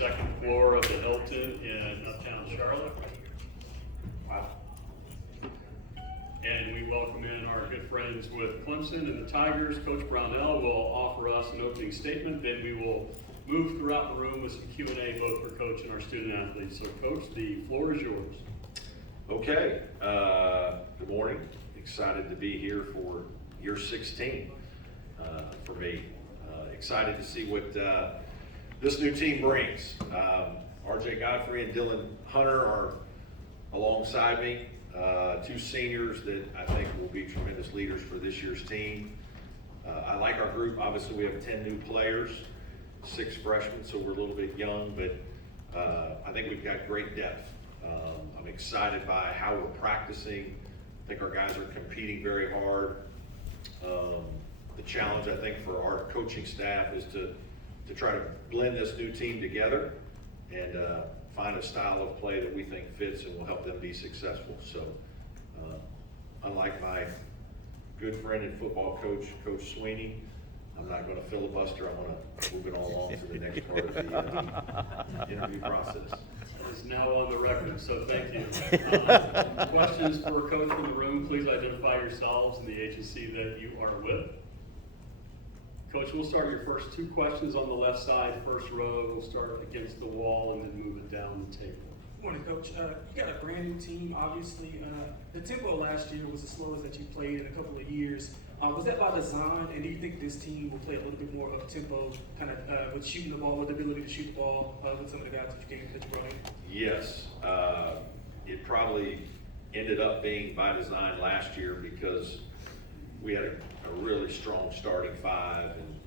second floor of the Hilton in Uptown Charlotte. Wow. And we welcome in our good friends with Clemson and the Tigers. Coach Brownell will offer us an opening statement, then we will move throughout the room with some Q&A both for Coach and our student athletes. So Coach, the floor is yours. Okay, good morning. Excited to be here for year 16 for me. Excited to see what this new team brings. RJ Godfrey and Dylan Hunter are alongside me, two seniors that I think will be tremendous leaders for this year's team. I like our group. Obviously, we have 10 new players, 6 freshmen, so we're a little bit young, but I think we've got great depth. I'm excited by how we're practicing. I think our guys are competing very hard. The challenge, I think, for our coaching staff is to try to blend this new team together and find a style of play that we think fits and will help them be successful. So, unlike my good friend and football coach, Coach Sweeney, I'm not going to filibuster. I want to move it all along to the next part of the interview process. It's now on the record, so thank you. Questions for Coach from the room? Please identify yourselves and the agency that you are with. Coach, we'll start your first 2 questions on the left side, first row. We'll start against the wall and then move it down the table. Morning, Coach. You got a brand new team, obviously. The tempo last year was the slowest that you played in a couple of years. Was that by design, and do you think this team will play a little bit more of tempo, kind of with shooting the ball, with the ability to shoot the ball with some of the guys that you brought in? Yes, it probably ended up being by design last year because we had a really strong starting 5, and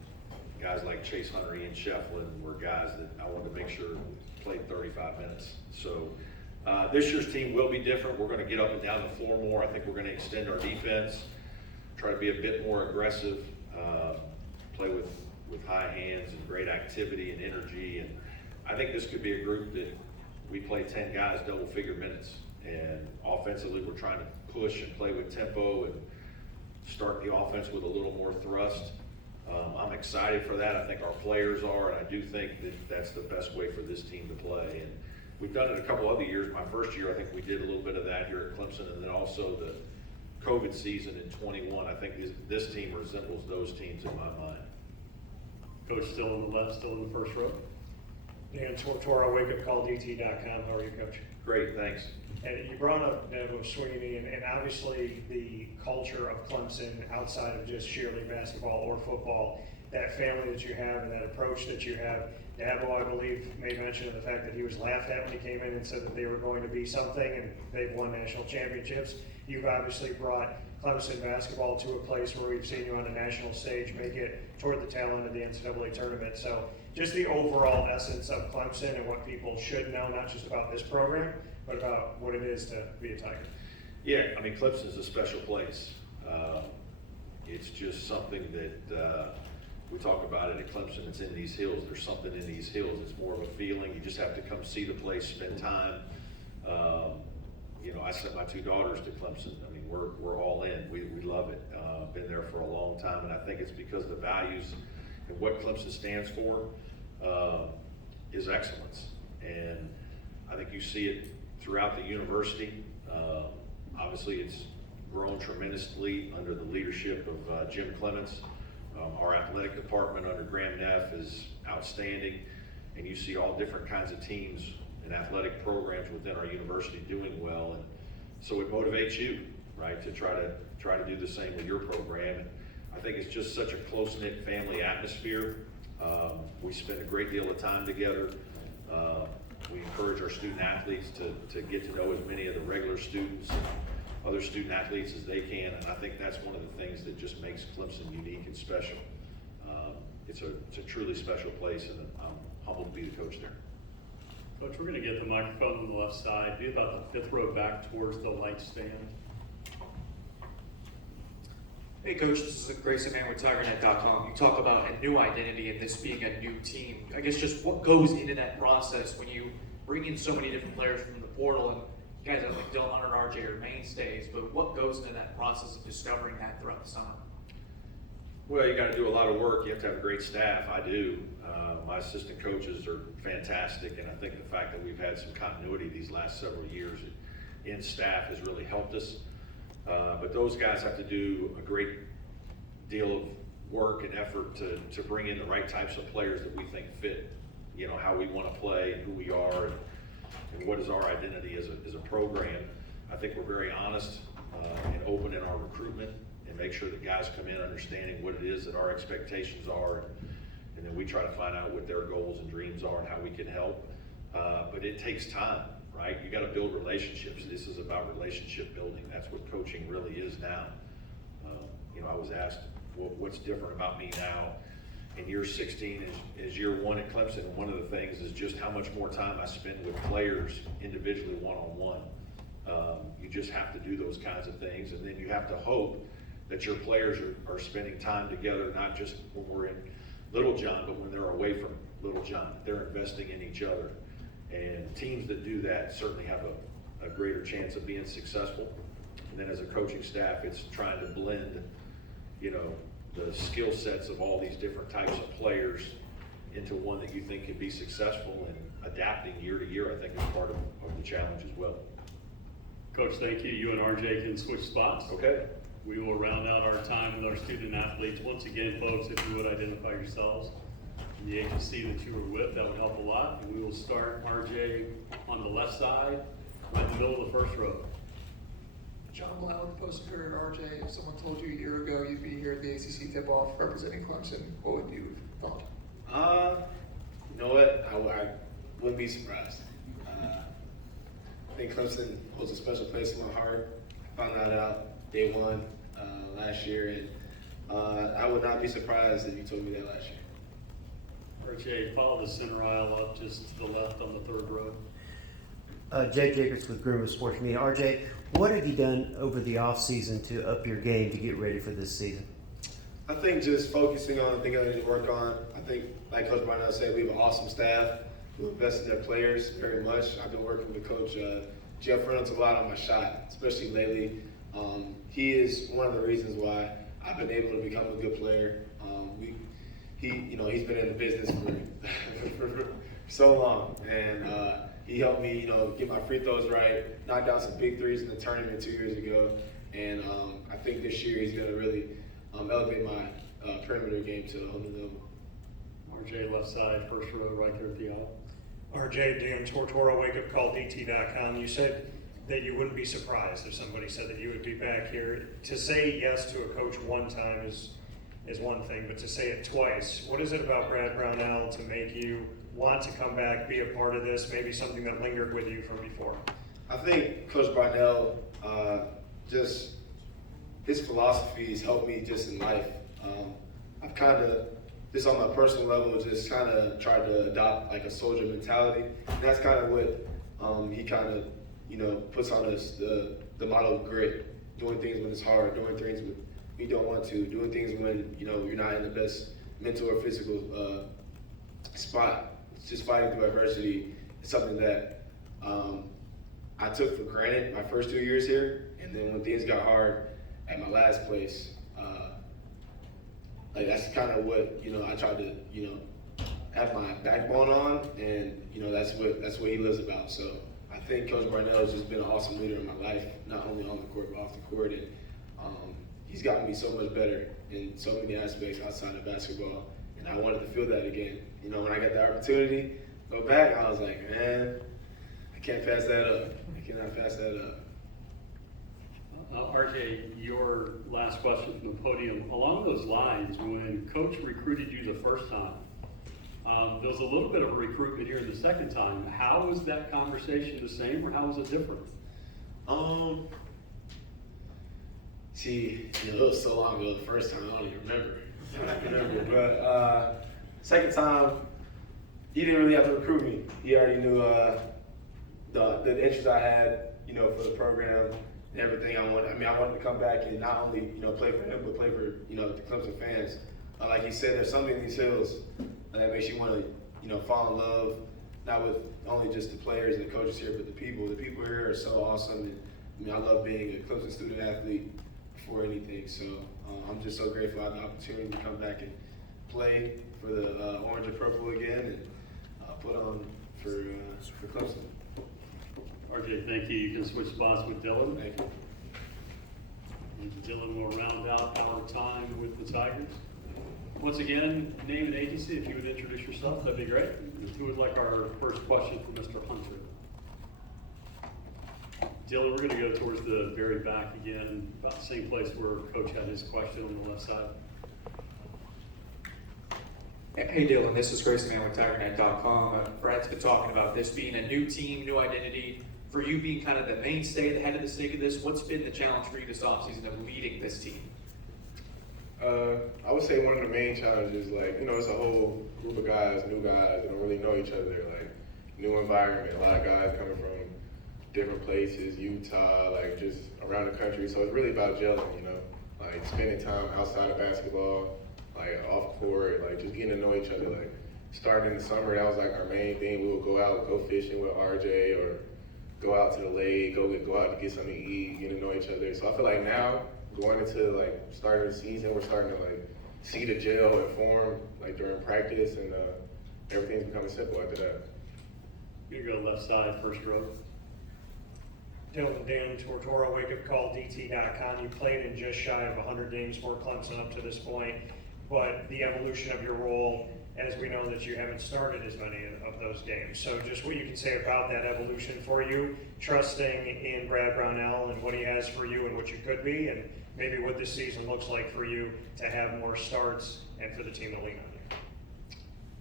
guys like Chase Hunter, Ian Shefflin were guys that I wanted to make sure played 35 minutes. So this year's team will be different. We're going to get up and down the floor more. I think we're going to extend our defense, try to be a bit more aggressive, play with high hands and great activity and energy. And I think this could be a group that we play 10 guys double-figure minutes. And offensively, we're trying to push and play with tempo and start the offense with a little more thrust. I'm excited for that. I think our players are, and I do think that that's the best way for this team to play. And we've done it a couple other years. My first year, I think we did a little bit of that here at Clemson, and then also the COVID season in 21. I think this team resembles those teams in my mind. Coach, still on the left, still in the first row. Dan Tortora, wakeupcalldt.com. How are you, Coach? Great, thanks. And you brought up Coach Sweeney, and obviously the culture of Clemson outside of just sheerly basketball or football, that family that you have and that approach that you have. Dabo, I believe, made mention of the fact that he was laughed at when he came in and said that they were going to be something, and they've won national championships. You've obviously brought Clemson basketball to a place where we've seen you on a national stage make it toward the tail end of the NCAA tournament. So just the overall essence of Clemson and what people should know, not just about this program, but about what it is to be a Tiger. Yeah, I mean, Clemson is a special place. It's just something that we talk about it at Clemson. It's in these hills. There's something in these hills. It's more of a feeling. You just have to come see the place, spend time. You know, I sent my 2 daughters to Clemson. I mean, we're all in. We love it. Been there for a long time, and I think it's because the values and what Clemson stands for is excellence. And I think you see it throughout the university. Obviously, it's grown tremendously under the leadership of Jim Clements. Our athletic department under Graham Neff is outstanding, and you see all different kinds of teams and athletic programs within our university doing well, and so it motivates you, right, to try to do the same with your program. And I think it's just such a close-knit family atmosphere. We spend a great deal of time together. We encourage our student athletes to get to know as many of the regular students and other student athletes as they can, and I think that's one of the things that just makes Clemson unique and special. It's a truly special place, and I'm humbled to be the coach there. Coach, we're going to get the microphone on the left side. Be about the 5th row back towards the light stand. Hey Coach, this is Grayson Mann with TigerNet.com. You talk about a new identity and this being a new team. I guess just what goes into that process when you bring in so many different players from the portal, and guys like Dylan Hunter and RJ are mainstays, but what goes into that process of discovering that throughout the summer? Well, you got to do a lot of work. You have to have a great staff. I do. My assistant coaches are fantastic, and I think the fact that we've had some continuity these last several years in staff has really helped us. But those guys have to do a great deal of work and effort to bring in the right types of players that we think fit, you know, how we want to play and who we are and what is our identity as a program. I think we're very honest and open in our recruitment and make sure that guys come in understanding what it is that our expectations are, and then we try to find out what their goals and dreams are and how we can help. But it takes time, right? You got to build relationships. This is about relationship building. That's what coaching really is now. You know, I was asked what's different about me now in year 16 is year 1 at Clemson. And one of the things is just how much more time I spend with players individually one-on-one. You just have to do those kinds of things, and then you have to hope that your players are spending time together, not just when we're in Little John, but when they're away from Little John. They're investing in each other. And teams that do that certainly have a greater chance of being successful. And then as a coaching staff, it's trying to blend, you know, the skill sets of all these different types of players into one that you think can be successful, and adapting year to year, I think, is part of the challenge as well. Coach, thank you. You and RJ can switch spots. Okay. We will round out our time with our student athletes. Once again, folks, if you would identify yourselves and the agency that you were with, that would help a lot. And we will start RJ on the left side, right in the middle of the first row. John Blount, post-career RJ. If someone told you a year ago you'd be here at the ACC tip-off representing Clemson, what would you have thought? You know what? I wouldn't be surprised. I think Clemson holds a special place in my heart. I found that out day one last year, and I would not be surprised if you told me that last year. RJ, follow the center aisle up just to the left on the third row. Jake Jacobs with Greenwood Sports Media. RJ, what have you done over the offseason to up your game to get ready for this season? I think just focusing on the things I need to work on. I think, like Coach Barnell said, we have an awesome staff who invested in their players very much. I've been working with Coach Jeff Reynolds a lot on my shot, especially lately. He is one of the reasons why I've been able to become a good player. He's been in the business for so long, and he helped me, get my free throws right, knock down some big threes in the tournament 2 years ago, and I think this year he's going to really elevate my perimeter game to a whole new level. RJ, left side, first row, right there at the aisle. RJ, Dan Tortora, wakeupcalldt.com. You said that you wouldn't be surprised if somebody said that you would be back here. To say yes to a coach one time is one thing, but to say it twice, what is it about Brad Brownell to make you want to come back, be a part of this, maybe something that lingered with you from before? I think Coach Brownell, just his philosophy has helped me just in life. I've kind of, just on my personal level, just kind of tried to adopt like a soldier mentality. And that's kind of what he kind of, puts on us, the model of grit, doing things when it's hard, doing things when you don't want to, doing things when, you're not in the best mental or physical spot. It's just fighting through adversity. It's something that I took for granted my first 2 years here. And then when things got hard at my last place, that's kind of what, I tried to, have my backbone on, and, that's what he lives about. So I think Coach Barnell has just been an awesome leader in my life, not only on the court, but off the court. And he's gotten me so much better in so many aspects outside of basketball. And I wanted to feel that again. When I got the opportunity to go back, I was like, man, I can't pass that up. I cannot pass that up. RJ, your last question from the podium. Along those lines, when Coach recruited you the first time, there was a little bit of a recruitment here the second time. How was that conversation the same, or how was it different? It was so long ago the first time, I don't even remember. But second time, he didn't really have to recruit me. He already knew the interest I had, for the program and everything I wanted. I wanted to come back and not only, play for him, but play for, the Clemson fans. Like he said, there's something in these hills that makes you want to, fall in love, not with only just the players and the coaches here, but the people. The people here are so awesome. And, I love being a Clemson student athlete, for anything. So I'm just so grateful I had the opportunity to come back and play for the orange and purple again and put on for Clemson. RJ, thank you. You can switch spots with Dylan. Thank you. And Dylan will round out our time with the Tigers. Once again, name and agency, if you would introduce yourself, that'd be great. Who would like our first question from Mr. Hunter? Dylan, we're gonna go towards the very back again, about the same place where Coach had his question on the left side. Hey Dylan, this is Grayson Mann with TigerNet.com. Brad's been talking about this being a new team, new identity. For you being kind of the mainstay, the head of the snake of this, what's been the challenge for you this offseason of leading this team? I would say one of the main challenges, like, you know, it's a whole group of guys, new guys that don't really know each other, like, new environment, a lot of guys coming from different places, Utah, like, just around the country. So it's really about gelling, you know, like, spending time outside of basketball, like, off court, like, just getting to know each other. Like, starting in the summer, that was, like, our main thing. We would go out, go fishing with RJ, or go out to the lake, go out to get something to eat, get to know each other. So I feel like now, going into like starting the season, we're starting to like see the gel and form like during practice, and everything's becoming simple after that. You're gonna go left side, first row. Dylan Dan Tortora, wakeupcalldt.com. You played in just shy of 100 games for Clemson up to this point, but the evolution of your role, as we know that you haven't started as many of those games. So just what you can say about that evolution for you, trusting in Brad Brownell and what he has for you and what you could be, and maybe what this season looks like for you to have more starts and for the team to lean on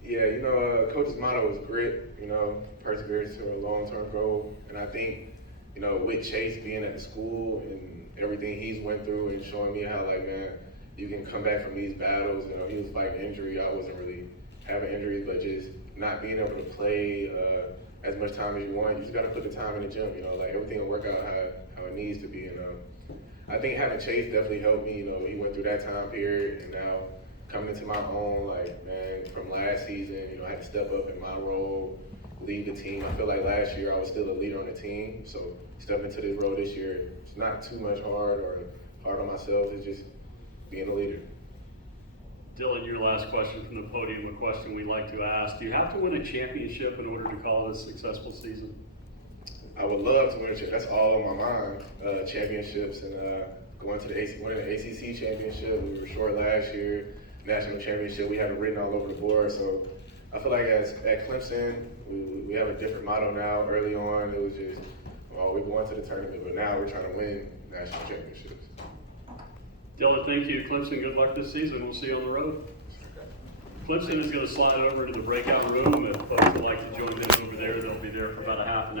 you. Yeah, you know, Coach's motto is grit, you know, perseverance to a long-term goal. And I think, you know, with Chase being at the school and everything he's went through and showing me how, like, man, you can come back from these battles. You know, he was fighting injury. I wasn't really having injuries, but just not being able to play as much time as you want. You just got to put the time in the gym, you know, like everything will work out how it needs to be. And I think having Chase definitely helped me. You know, he went through that time period, and now coming into my own, like, man, from last season, you know, I had to step up in my role, lead the team. I feel like last year I was still a leader on the team, so stepping into this role this year, it's not too much hard on myself. It's just being a leader. Dylan, your last question from the podium, a question we like to ask. Do you have to win a championship in order to call it a successful season? I would love to win a championship. That's all on my mind, championships, and going to winning the ACC championship. We were short last year. National championship, we have it written all over the board. So I feel like at Clemson, we have a different motto now. Early on, it was just, well, we're going to the tournament, but now we're trying to win national championships. Dylan, thank you. Clemson, good luck this season. We'll see you on the road. Clemson is going to slide over to the breakout room. If folks would like to join them over there, they'll be there for about a half an hour.